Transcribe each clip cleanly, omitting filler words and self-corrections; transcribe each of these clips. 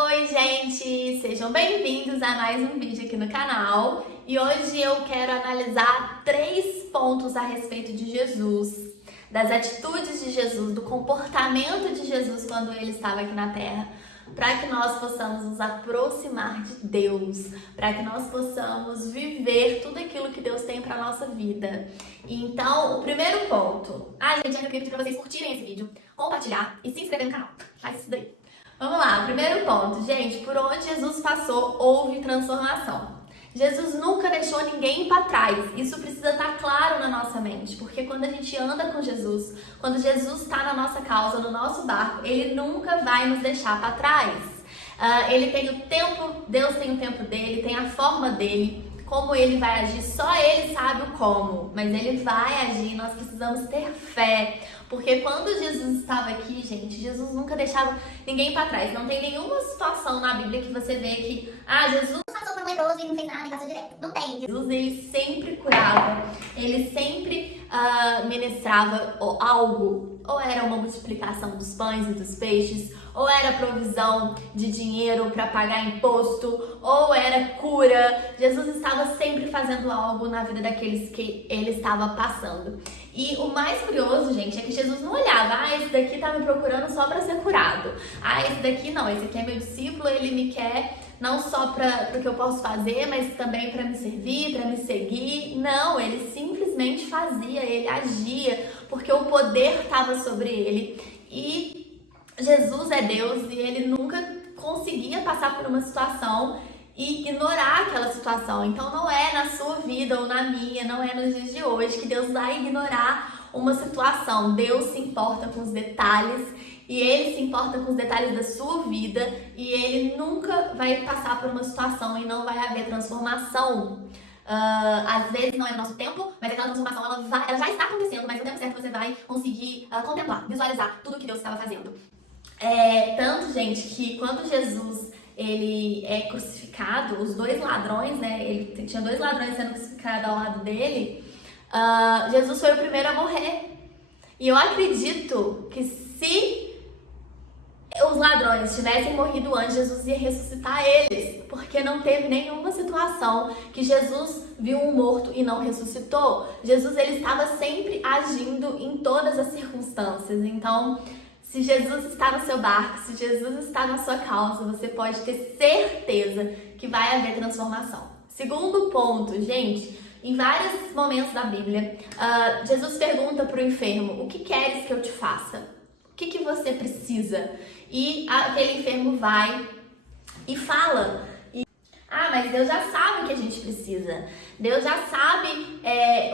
Oi, gente! Sejam bem-vindos a mais um vídeo aqui no canal. E hoje eu quero analisar 3 pontos a respeito de Jesus, das atitudes de Jesus, do comportamento de Jesus quando ele estava aqui na Terra, para que nós possamos nos aproximar de Deus, para que nós possamos viver tudo aquilo que Deus tem para a nossa vida. Então, o primeiro ponto... gente, eu queria pedir para vocês curtirem esse vídeo, compartilhar e se inscrever no canal. Faz isso daí. Vamos lá, primeiro ponto. Gente, por onde Jesus passou, houve transformação. Jesus nunca deixou ninguém para trás. Isso precisa estar claro na nossa mente, porque quando a gente anda com Jesus, quando Jesus está na nossa causa, no nosso barco, Ele nunca vai nos deixar para trás. Ele tem o tempo, Deus tem o tempo dele, tem a forma dele. Como ele vai agir, só ele sabe o como, mas ele vai agir, nós precisamos ter fé, porque quando Jesus estava aqui, gente, Jesus nunca deixava ninguém para trás. Não tem nenhuma situação na Bíblia que você vê que, Jesus passou por um leproso e não fez nada e passou direto. Não tem. Jesus, ele sempre curava, ele sempre ministrava algo, ou era uma multiplicação dos pães e dos peixes, ou era provisão de dinheiro para pagar imposto, ou era cura. Jesus estava sempre fazendo algo na vida daqueles que ele estava passando. E o mais curioso, gente, é que Jesus não olhava, esse daqui tá me procurando só para ser curado. Esse daqui não, esse aqui é meu discípulo, ele me quer não só para o que eu posso fazer, mas também para me servir, para me seguir. Não, ele simplesmente fazia, ele agia, porque o poder estava sobre ele. E Jesus é Deus e ele nunca conseguia passar por uma situação e ignorar aquela situação. Então não é na sua vida ou na minha, não é nos dias de hoje que Deus vai ignorar uma situação. Deus se importa com os detalhes e Ele se importa com os detalhes da sua vida e Ele nunca vai passar por uma situação e não vai haver transformação. Às vezes não é no nosso tempo, mas aquela transformação ela já está acontecendo, mas no tempo certo você vai conseguir contemplar, visualizar tudo que Deus estava fazendo. Tanto, gente, que quando Jesus ele é crucificado, os 2 ladrões, né? Ele tinha 2 ladrões sendo crucificados ao lado dele. Jesus foi o primeiro a morrer. E eu acredito que se os ladrões tivessem morrido antes, Jesus ia ressuscitar eles, porque não teve nenhuma situação que Jesus viu um morto e não ressuscitou. Jesus ele estava sempre agindo em todas as circunstâncias. Então, se Jesus está no seu barco, se Jesus está na sua causa, você pode ter certeza que vai haver transformação. Segundo ponto, gente, em vários momentos da Bíblia, Jesus pergunta para o enfermo: o que queres que eu te faça? O que você precisa? E aquele enfermo vai e fala: mas Deus já sabe o que a gente precisa. Deus já sabe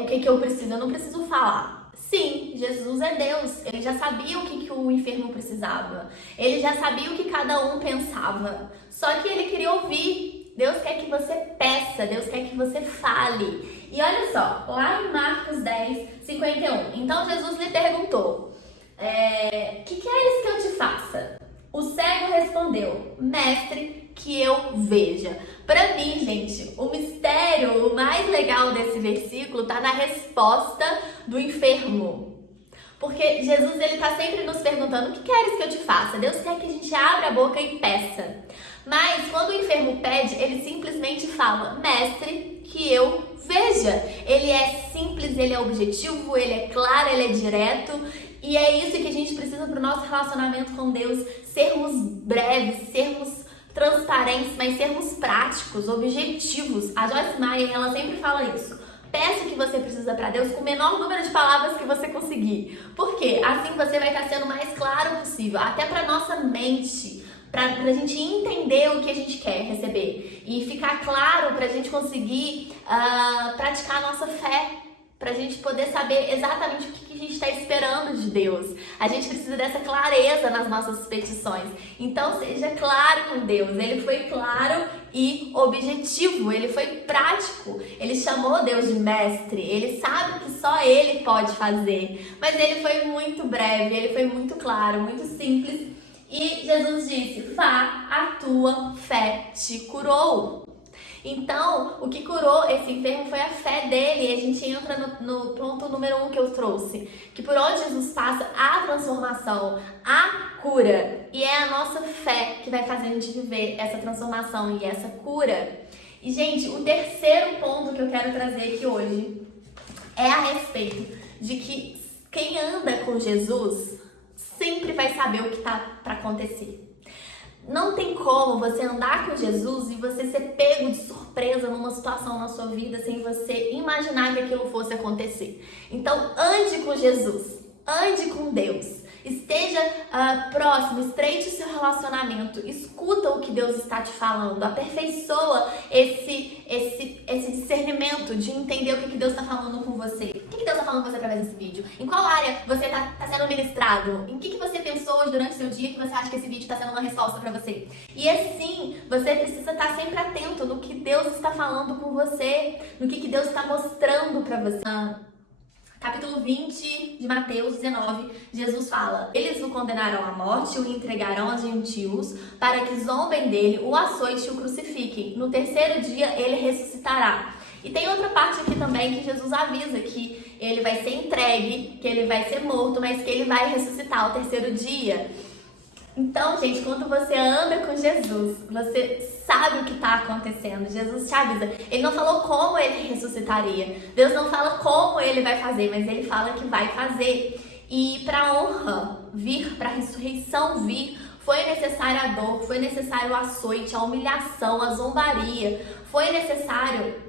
o que eu preciso, eu não preciso falar. Sim, Jesus é Deus, ele já sabia o que o enfermo precisava, ele já sabia o que cada um pensava, só que ele queria ouvir. Deus quer que você peça, Deus quer que você fale. E olha só, lá em Marcos 10, 51, então Jesus lhe perguntou: que queres que eu te faça? O cego respondeu: mestre, que eu veja. Para mim, gente, o mistério, o mais legal desse versículo tá na resposta do enfermo. Porque Jesus, ele tá sempre nos perguntando: o que queres que eu te faça? Deus quer que a gente abra a boca e peça. Mas quando o enfermo pede, ele simplesmente fala: mestre, que eu veja. Ele é simples, ele é objetivo, ele é claro, ele é direto. E é isso que a gente precisa para o nosso relacionamento com Deus: sermos breves, sermos transparentes, mas sermos práticos, objetivos. A Joyce Meyer, ela sempre fala isso: peça o que você precisa para Deus com o menor número de palavras que você conseguir. Por quê? Assim você vai estar sendo o mais claro possível, até para nossa mente, para a gente entender o que a gente quer receber e ficar claro para a gente conseguir praticar a nossa fé, para a gente poder saber exatamente o que a gente está esperando de Deus. A gente precisa dessa clareza nas nossas petições. Então seja claro com Deus. Ele foi claro e objetivo, ele foi prático. Ele chamou Deus de mestre, ele sabe que só ele pode fazer. Mas ele foi muito breve, ele foi muito claro, muito simples. E Jesus disse: vá, a tua fé te curou. Então, o que curou esse enfermo foi a fé dele. E a gente entra no ponto número 1 que eu trouxe. Que por onde Jesus passa, há transformação, há cura. E é a nossa fé que vai fazer a gente viver essa transformação e essa cura. E, gente, o terceiro ponto que eu quero trazer aqui hoje é a respeito de que quem anda com Jesus sempre vai saber o que está para acontecer. Não tem como você andar com Jesus e você ser pego de surpresa numa situação na sua vida sem você imaginar que aquilo fosse acontecer. Então, ande com Jesus, ande com Deus. Esteja próximo, estreite o seu relacionamento, escuta o que Deus está te falando, aperfeiçoa esse discernimento de entender o que Deus está falando com você. O que Deus está falando com você através desse vídeo? Em qual área você está sendo ministrado? Em que você pensou hoje durante o seu dia que você acha que esse vídeo está sendo uma resposta para você? E assim, você precisa estar sempre atento no que Deus está falando com você, no que Deus está mostrando para você. Capítulo 20 de Mateus 19, Jesus fala: eles o condenarão à morte, o entregarão aos gentios, para que zombem dele, o açoite e o crucifiquem. No terceiro dia ele ressuscitará. E tem outra parte aqui também que Jesus avisa que ele vai ser entregue, que ele vai ser morto, mas que ele vai ressuscitar ao terceiro dia. Então, gente, quando você anda com Jesus, você sabe o que está acontecendo. Jesus te avisa. Ele não falou como ele ressuscitaria. Deus não fala como ele vai fazer, mas ele fala que vai fazer. E para a honra vir, para a ressurreição vir, foi necessária a dor, foi necessário o açoite, a humilhação, a zombaria. Foi necessário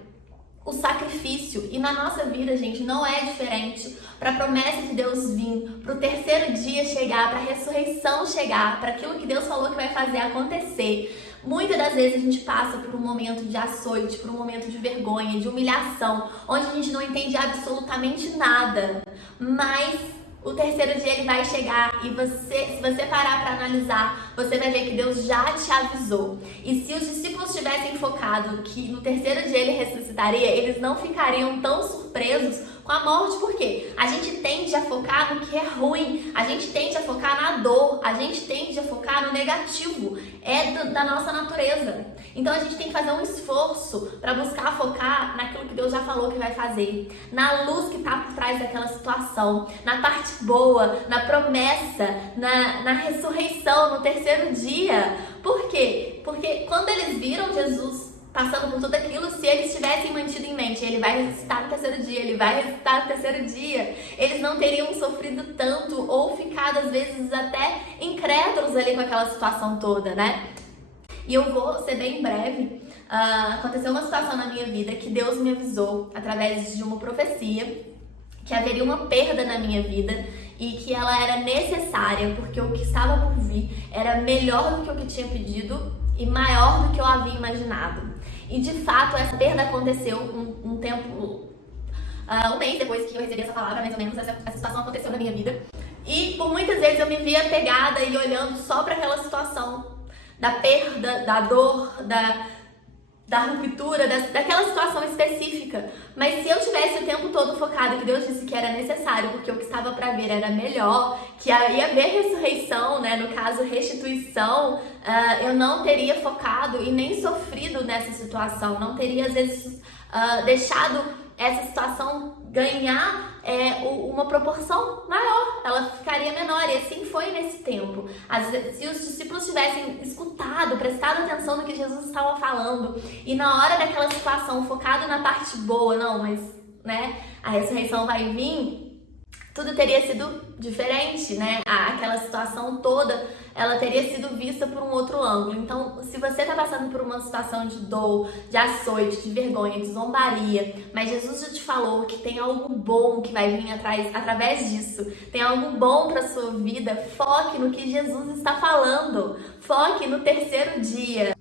o sacrifício. E na nossa vida, gente, não é diferente. Para a promessa de Deus vir, para o terceiro dia chegar, para a ressurreição chegar, para aquilo que Deus falou que vai fazer acontecer. Muitas das vezes a gente passa por um momento de açoite, por um momento de vergonha, de humilhação, onde a gente não entende absolutamente nada. Mas o terceiro dia ele vai chegar e se você parar para analisar, você vai ver que Deus já te avisou. E se os discípulos tivessem focado que no terceiro dia ele ressuscitaria, eles não ficariam tão surpresos com a morte. Por quê? A gente tende a focar no que é ruim, a gente tende a focar na dor, a gente tende a focar no negativo. É da nossa natureza. Então a gente tem que fazer um esforço para buscar focar naquilo que Deus já falou que vai fazer, na luz que está por trás daquela situação, na parte boa, na promessa, na ressurreição, no terceiro dia. Por quê? Porque quando eles viram Jesus passando por tudo aquilo, se eles tivessem mantido em mente, ele vai ressuscitar no terceiro dia, ele vai ressuscitar no terceiro dia, eles não teriam sofrido tanto ou ficado às vezes até incrédulos ali com aquela situação toda, né? E eu vou ser bem breve. Aconteceu uma situação na minha vida que Deus me avisou através de uma profecia que haveria uma perda na minha vida e que ela era necessária porque o que estava por vir era melhor do que o que tinha pedido e maior do que eu havia imaginado. E de fato essa perda aconteceu um mês depois que eu recebi essa palavra, mais ou menos, essa situação aconteceu na minha vida. E por muitas vezes eu me via pegada e olhando só para aquela situação da perda, da dor, da ruptura, daquela situação específica. Mas se eu tivesse o tempo todo focado que Deus disse que era necessário, porque o que estava para vir era melhor, que ia haver ressurreição, né? No caso, restituição, eu não teria focado e nem sofrido nessa situação. Não teria, às vezes, deixado essa situação ganhar uma proporção maior, ela ficaria menor, e assim foi nesse tempo. Às vezes, se os discípulos tivessem escutado, prestado atenção no que Jesus estava falando, e na hora daquela situação focado na parte boa, não, mas né, a ressurreição vai vir, tudo teria sido diferente, né? Aquela situação toda, ela teria sido vista por um outro ângulo. Então, se você está passando por uma situação de dor, de açoite, de vergonha, de zombaria, mas Jesus já te falou que tem algo bom que vai vir através disso, tem algo bom para sua vida, foque no que Jesus está falando, foque no terceiro dia.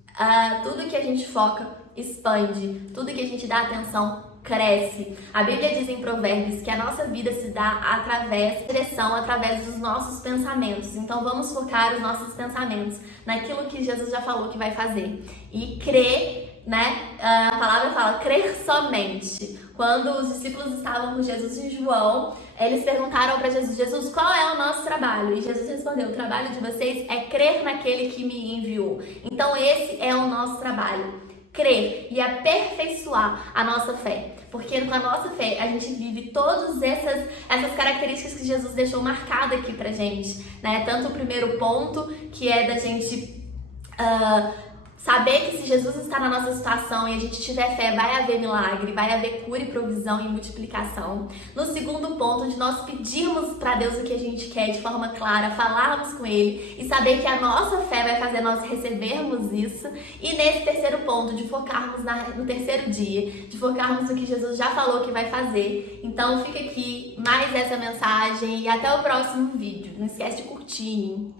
Tudo que a gente foca expande, tudo que a gente dá atenção cresce. A Bíblia diz em Provérbios que a nossa vida se dá através dos nossos pensamentos. Então vamos focar os nossos pensamentos naquilo que Jesus já falou que vai fazer. E crer, né? A palavra fala crer somente. Quando os discípulos estavam com Jesus e João, eles perguntaram para Jesus: Jesus, qual é o nosso trabalho? E Jesus respondeu: o trabalho de vocês é crer naquele que me enviou. Então esse é o nosso trabalho. crer e aperfeiçoar a nossa fé. Porque com a nossa fé a gente vive todas essas características que Jesus deixou marcada aqui pra gente, né? Tanto o primeiro ponto, que é da gente saber que se Jesus está na nossa situação e a gente tiver fé, vai haver milagre, vai haver cura e provisão e multiplicação. No segundo ponto, de nós pedirmos para Deus o que a gente quer de forma clara, falarmos com Ele e saber que a nossa fé vai fazer nós recebermos isso. E nesse terceiro ponto, de focarmos no terceiro dia, de focarmos no que Jesus já falou que vai fazer. Então fica aqui mais essa mensagem e até o próximo vídeo. Não esquece de curtir.